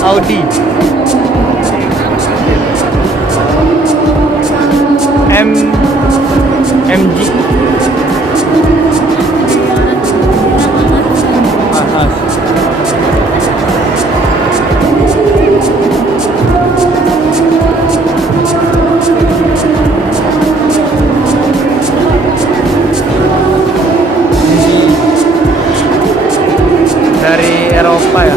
Audi MG dari Eropa ya.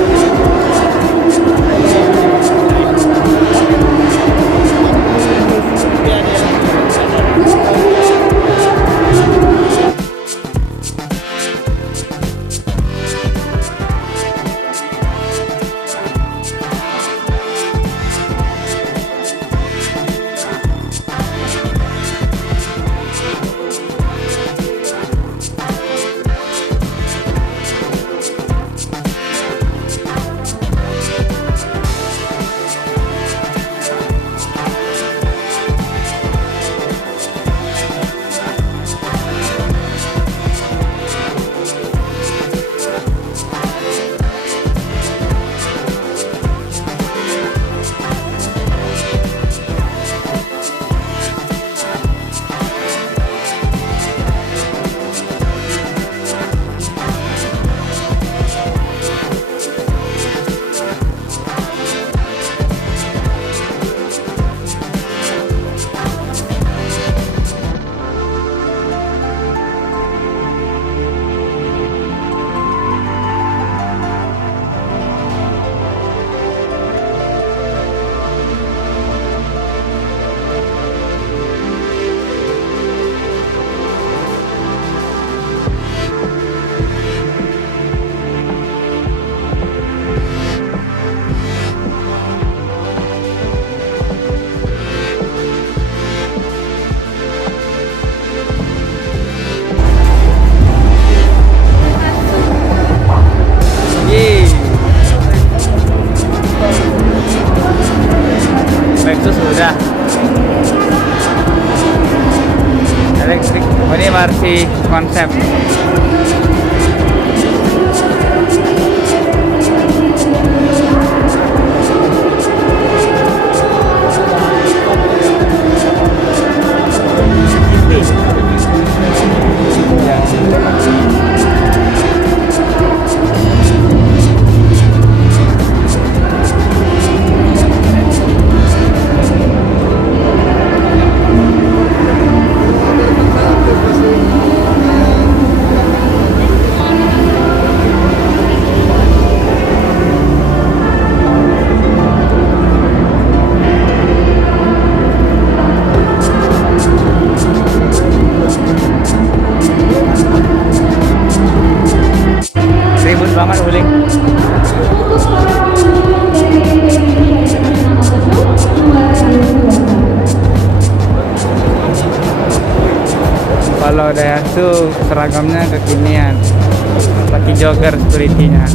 Lexus sudah elektrik, ini masih konsep. Banget uling. Kalau Daihatsu seragamnya kekinian, pakai jogger security-nya.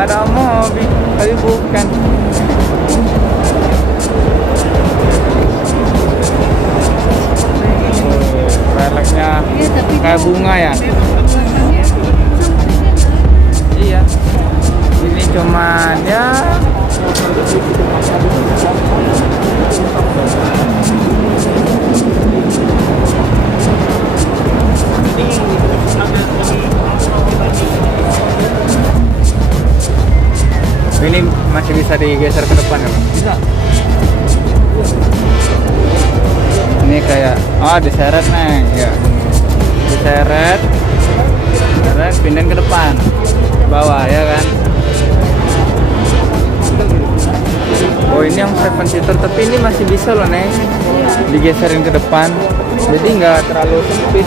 Ada mobil, tapi bukan. Velgnya Iya, tapi kayak bunga ya. belakangnya sampingnya Iya. Ini cuman ya ini masih bisa digeser ke depan ya, Bang? bisa. Ini kayak diseret neng ya, diseret pindahin ke depan bawah ya kan. Oh ini yang 7 seater, tapi ini masih bisa loh neng, digeserin ke depan jadi nggak terlalu sempit.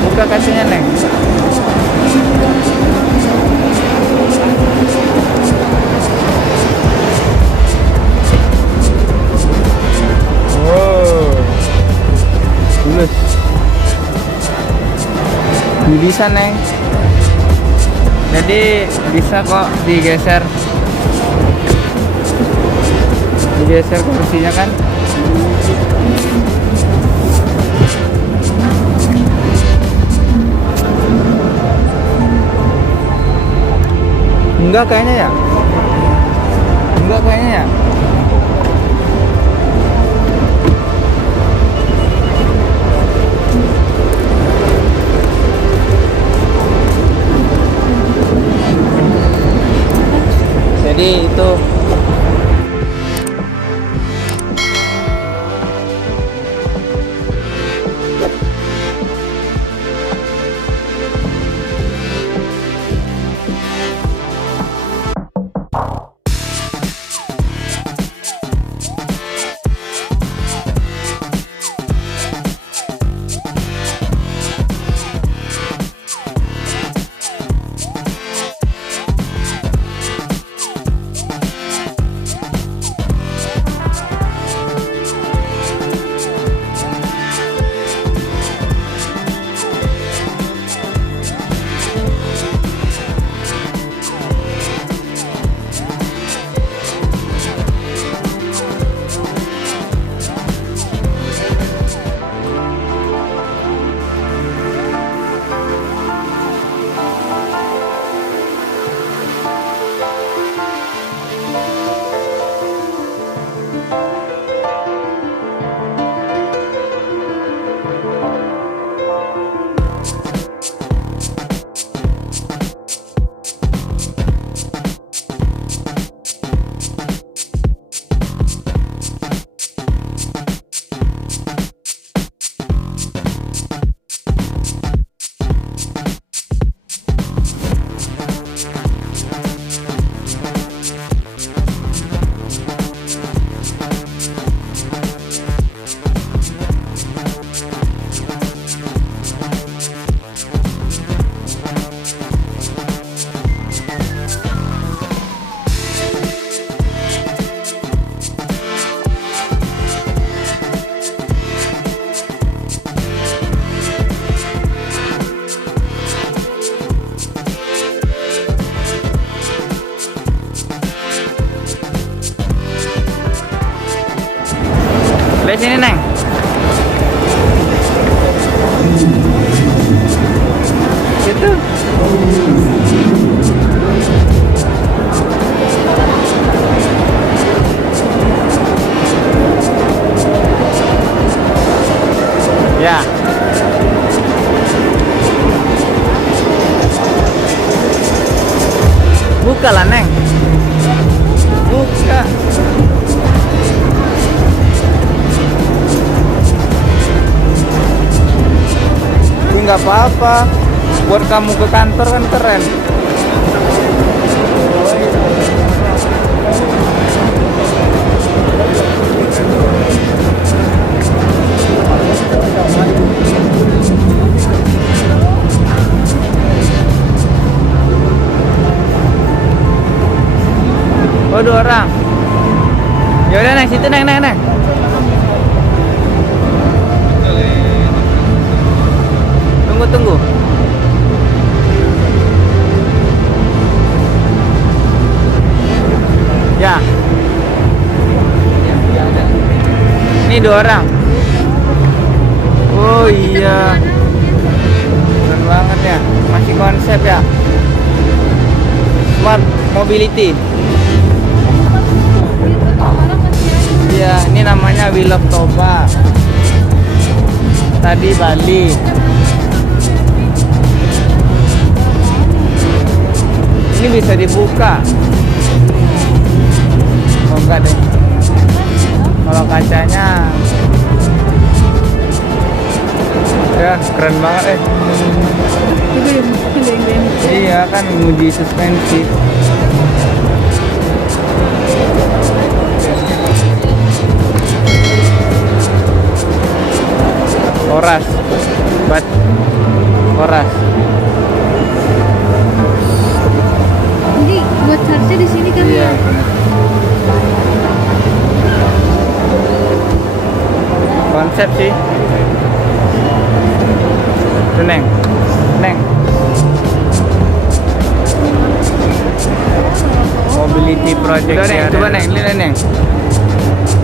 Buka kacanya neng. Wow, tulus. Ini bisa neng. Jadi bisa kok digeser kursinya kan. Enggak kayaknya ya. Jadi itu lihat sini neng. Itu. Ya. Buka lah neng. Buka. Nggak apa-apa, buat kamu ke kantor kan keren. dua orang. Ya udah neng, situ neng. Tunggu. Ya. Ini dua orang. Oh iya. Keren banget ya. Masih konsep ya. Smart mobility. Orang masih ada. Iya, ini namanya We Love Toba. Tadi Bali. Ini bisa dibuka. Oh enggak deh. Kalau kacanya ya keren banget Iya kan nguji suspensi. Oras. Oras. Jadi buat charge di sini kali Iya. ya. Konsep sih. Tuh, Neng. Mobility project. Coba Neng, lihat Neng.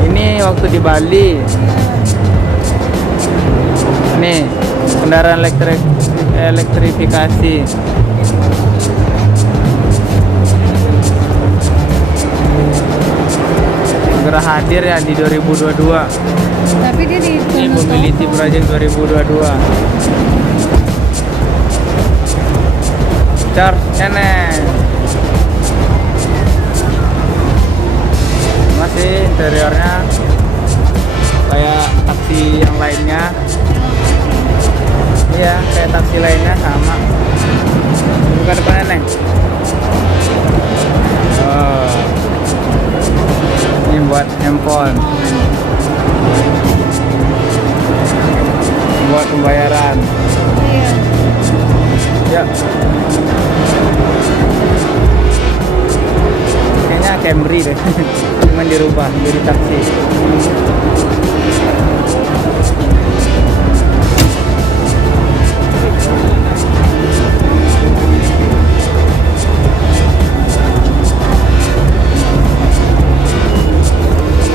Ini waktu di Bali. Nih, kendaraan elektrifikasi. Segera hadir ya di 2022. Tapi dia di Ini Mobility Project 2022. Charge Neng. Masih interiornya kayak taksi yang lainnya. Iya, kayak taksi lainnya sama. Buka depannya Neng. Oh. Ini buat handphone. Buat pembayaran. Iya. Ya. Kayaknya Camry deh. Cuman dirubah jadi taksi.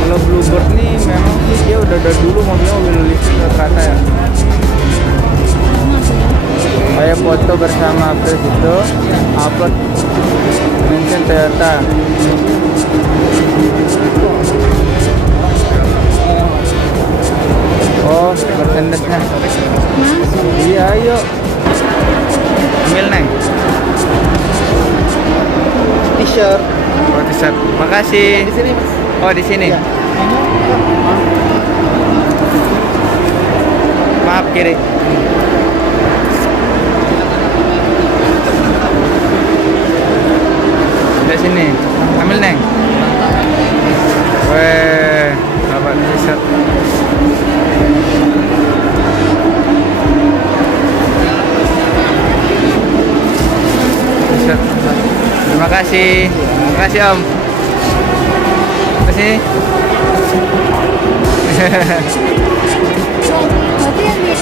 Kalau Bluebird nih memang sih dia udah dulu mobil listrik rata-rata ya. Saya foto bersama Presito, upload mention Toyota. Oh, Mercedes-nya. Masuk. Iya, ayo. Ambil Neng. T-shirt. Oh, t-shirt. Makasih. Di sini, Mas. Oh, di sini. Iya. Maaf kiri. Di sini. Ambil Neng. Weh, dapat t-shirt. T-shirt. Terima kasih. Terima kasih Om. Terima kasih. Berarti yang di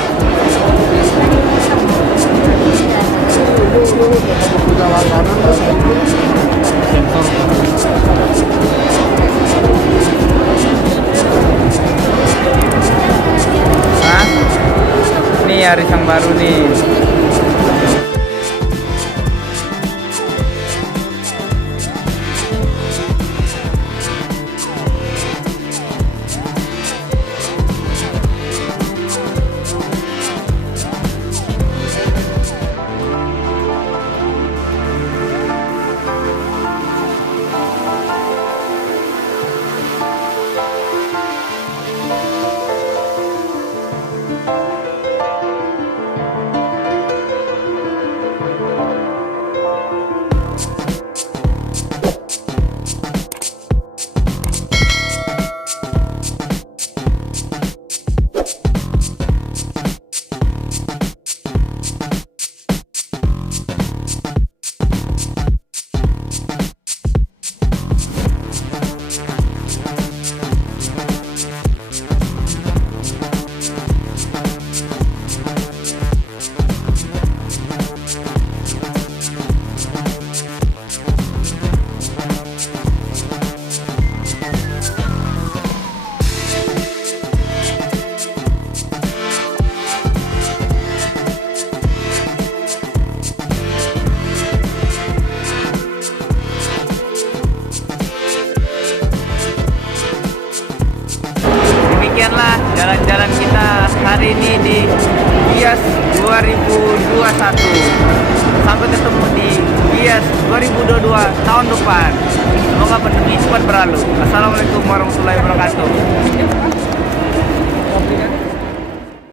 Hah? Ini Yaris yang baru nih. 2021. Sampai ketemu di Gias 2022 tahun depan. Semoga pandemi cepat berlalu. Assalamualaikum warahmatullahi wabarakatuh.